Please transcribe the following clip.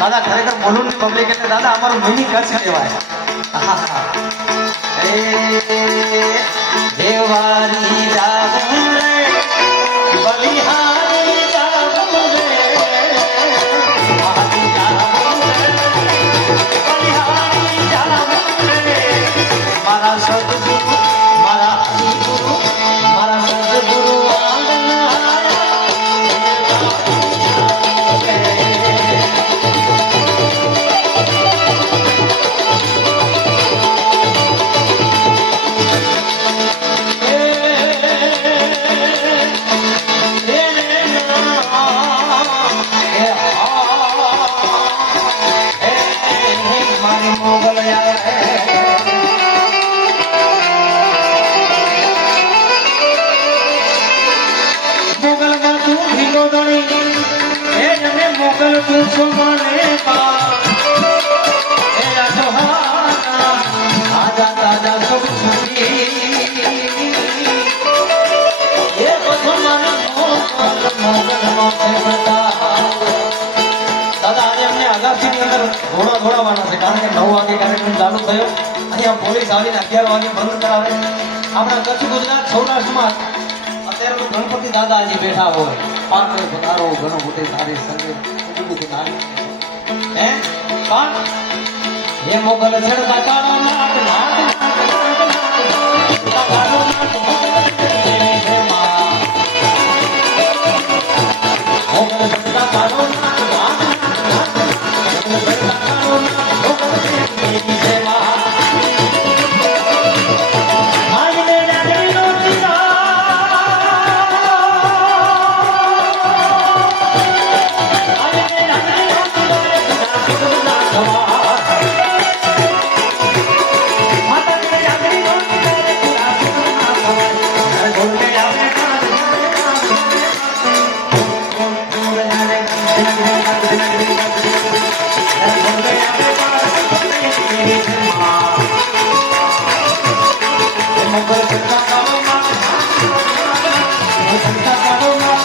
દાદા ખરેખર બોલું પબ્લિક એટલે દાદા અમારું મિની કચ્છ કહેવાય. દેવારી જાગું રે બલિહારી જાગું રે બલિહારી જાગું રે મારા સદગુરુ મારા હરિગુરુ મારા સદગુરુ કારણ કે 9 વાગે કાર્યક્રમ ચાલુ થયો. અહીંયા પોલીસ આવીને 11 વાગે બંધ કરાવે. આપણા કચ્છ ગુજરાત સૌરાષ્ટ્રમાં અત્યારે તો ગણપતિ દાદાજી બેઠા હોય. પાંચ પધારો ઘણો મોટે તારી સંગે હે પણ હે મોગલ છેડતા કાળો નાટ નાટ નાટ નાટ નાટ નાટ